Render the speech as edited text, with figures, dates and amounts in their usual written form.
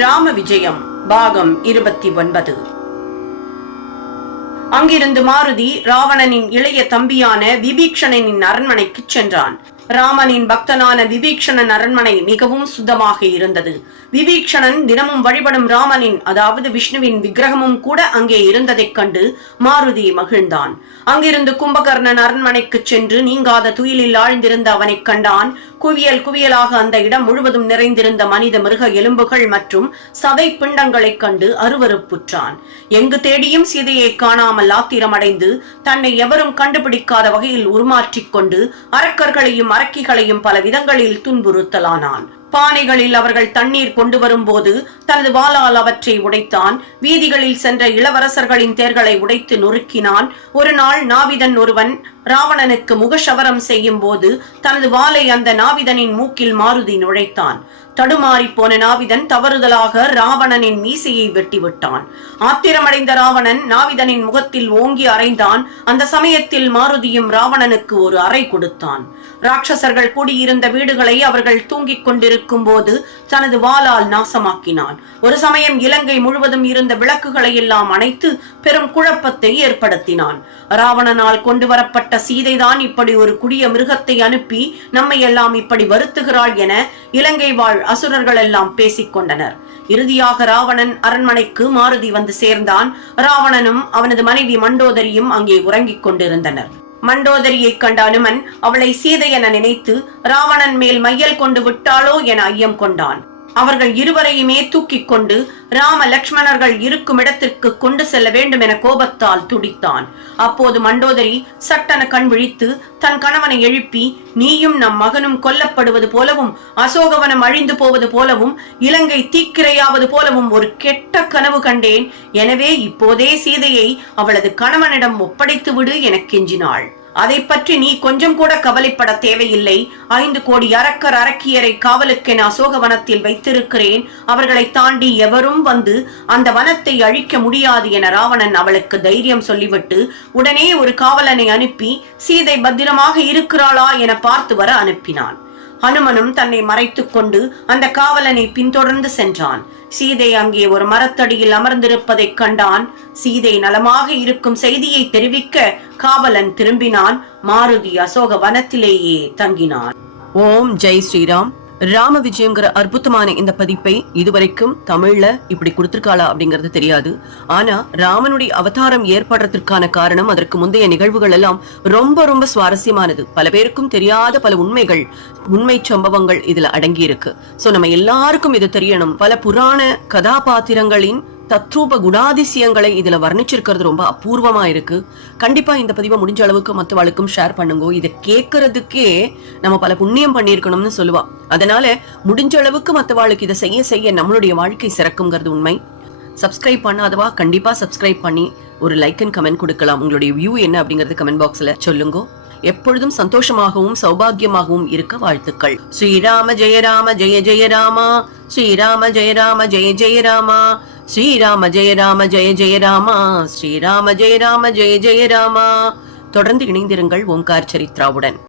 ராம விஜயம் பாகம் 29. அங்கிருந்து மாருதி ராவணனின் இளைய தம்பியான விபீக்ஷணனின் அரண்மனைக்கு சென்றான். ராமனின் பக்தனான விபீக்ஷணன் அரண்மனை மிகவும் சுத்தமாக இருந்தது. விபீக்ஷணன் தினமும் வழிபடும் ராமனின் அதாவது விஷ்ணுவின் விக்கிரகமும் கூட அங்கே இருந்ததைக் கண்டு மாருதி மகிழ்ந்தான். அங்கிருந்து கும்பகர்ணன் அரண்மனைக்கு சென்று நீங்காத துயிலில் ஆழ்ந்திருந்த அவனை கண்டான். குவியல் குவியலாக அந்த இடம் முழுவதும் நிறைந்திருந்த மனித மிருக எலும்புகள் மற்றும் சதை பிண்டங்களைக் கண்டு அருவருப்புற்றான். எங்கு தேடியும் சீதையை காணாமல் ஆத்திரமடைந்து தன்னை எவரும் கண்டுபிடிக்காத வகையில் உருமாற்றிக் கொண்டு அரக்கர்களையும் அரக்கிகளையும் பல விதங்களில் துன்புறுத்தலானான். பானைகளில் அவர்கள் தண்ணீர் கொண்டு வரும்போது தனது வாளால் அவற்றை உடைத்தான். வீதிகளில் சென்ற இளவரசர்களின் தேர்களை உடைத்து நொறுக்கினான். ஒரு நாள் நாவிதன் ஒருவன் ராவணனுக்கு முகசவரம் செய்யும் போது தனது வாளை அந்த நாவிதனின் மூக்கில் மாருதி நுழைத்தான். தடுமாறி போன நாவிதன் தவறுதலாக ராவணனின் மீசையை வெட்டிவிட்டான். ஆத்திரமடைந்த ராவணன் நாவிதனின் முகத்தில் ஓங்கி அறைந்தான். அந்த சமயத்தில் மாருதியும் ராவணனுக்கு ஒரு அறை கொடுத்தான். ராட்சசர்கள் கூடியிருந்த வீடுகளை அவர்கள் தூங்கிக் கொண்டிருக்கும் போது தனது வாளால் நாசமாக்கினான். ஒரு சமயம் இலங்கை முழுவதும் இருந்த விளக்குகளை எல்லாம் அணைத்து பெரும் குழப்பத்தை ஏற்படுத்தினான். ராவணனால் கொண்டு வரப்பட்ட சீதைதான் இப்படி ஒரு குடிய மிருகத்தை அனுப்பி நம்மை எல்லாம் இப்படி வருத்துகிறாள் என இலங்கை வாழ் அசுரர்கள் எல்லாம் பேசிக் கொண்டனர். இறுதியாக ராவணன் அரண்மனைக்கு மாருதி வந்து சேர்ந்தான். ராவணனும் அவனது மனைவி மண்டோதரியும் அங்கே உறங்கிக் கொண்டிருந்தனர். மண்டோதரியை கண்ட அனுமன் அவளை சீதை என நினைத்து ராவணன் மேல் மையல் கொண்டு விட்டாளோ என ஐயம் கொண்டான். அவர்கள் இருவரையுமே தூக்கிக் கொண்டு ராம லக்ஷ்மணர்கள் இருக்கும் இடத்திற்கு கொண்டு செல்ல வேண்டும் என கோபத்தால் துடித்தான். அப்போது மண்டோதரி சட்டென கண் விழித்து தன் கணவனை எழுப்பி, நீயும் நம் மகனும் கொல்லப்படுவது போலவும் அசோகவனம் அழிந்து போவது போலவும் இலங்கை தீக்கிரையாவது போலவும் ஒரு கெட்ட கனவு கண்டேன். எனவே இப்போதே சீதையை அவளது கணவனிடம் ஒப்படைத்து விடு என கெஞ்சினாள். அதை பற்றி நீ கொஞ்சம் கூட கவலைப்பட தேவையில்லை. 5 கோடி அரக்கர் அரக்கியரை காவலுக்கென அசோக வனத்தில் வைத்திருக்கிறேன். அவர்களை தாண்டி எவரும் வந்து அந்த வனத்தை அழிக்க முடியாது என ராவணன் அவளுக்கு தைரியம் சொல்லிவிட்டு உடனே ஒரு காவலனை அனுப்பி சீதை பத்திரமாக இருக்கிறாளா என பார்த்து வர அனுப்பினான். ஹனுமனும் தன்னை மறைத்துக் கொண்டு அந்த காவலனை பின்தொடர்ந்து சென்றான். சீதை அங்கே ஒரு மரத்தடியில் அமர்ந்திருப்பதைக் கண்டான். சீதை நலமாக இருக்கும் செய்தியை தெரிவிக்க காவலன் திரும்பினான். மாருதி அசோக வனத்திலேயே தங்கினான். ஓம் ஜெய் ஸ்ரீராம். ராம விஜயங்கிற அற்புதமான இந்த பதிப்பை இதுவரைக்கும் தமிழ்ல இப்படி கொடுத்திருக்காளா அப்படிங்கறது தெரியாது. ஆனா ராமனுடைய அவதாரம் ஏற்படுறதுக்கான காரணம் அதற்கு முந்தைய நிகழ்வுகள் எல்லாம் ரொம்ப ரொம்ப சுவாரஸ்யமானது. பல பேருக்கும் தெரியாத பல உண்மை சம்பவங்கள் இதுல அடங்கி இருக்கு. சோ நம்ம எல்லாருக்கும் இது தெரியணும். பல புராண கதாபாத்திரங்களின் தத்ரூப குணாதிசயங்களை இதுல வர்ணிச்சிருக்கிறது ரொம்ப அபூர்வமா இருக்கு. கண்டிப்பா இந்த பதிவை முடிஞ்ச அளவுக்கு மற்றவளுக்கும் ஷேர் பண்ணுங்க. இதை கேட்கறதுக்கே நம்ம பல புண்ணியம் பண்ணிருக்கணும்னு சொல்லுவா. அதனால முடிஞ்ச அளவுக்கு மற்றவாளுக்கு இதை செய்ய செய்ய நம்மளுடைய வாழ்க்கை சிறக்குங்கிறது உண்மை. சப்ஸ்கிரைப் பண்ணாதவா கண்டிப்பா சப்ஸ்கிரைப் பண்ணி ஒரு லைக் அண்ட் கமெண்ட் கொடுக்கலாம். உங்களுடைய வியூ என்ன அப்படிங்கறது கமெண்ட் பாக்ஸ்ல சொல்லுங்க. எப்பொழுதும் சந்தோஷமாகவும் சௌபாகியமாகவும் இருக்க வாழ்த்துக்கள். ஸ்ரீராம ஜெய ராம ஜெய ஜெய ராமா. ஸ்ரீராம ஜெய ராம ஜெய ஜெய ராமா. ஸ்ரீராம ஜெய ராம ஜெய ஜெய ராமா. ஸ்ரீராம ஜெய ராம ஜெய ஜெய ராமா. தொடர்ந்து இணைந்திருங்கள் ஓம்கார் சரித்ராவுடன்.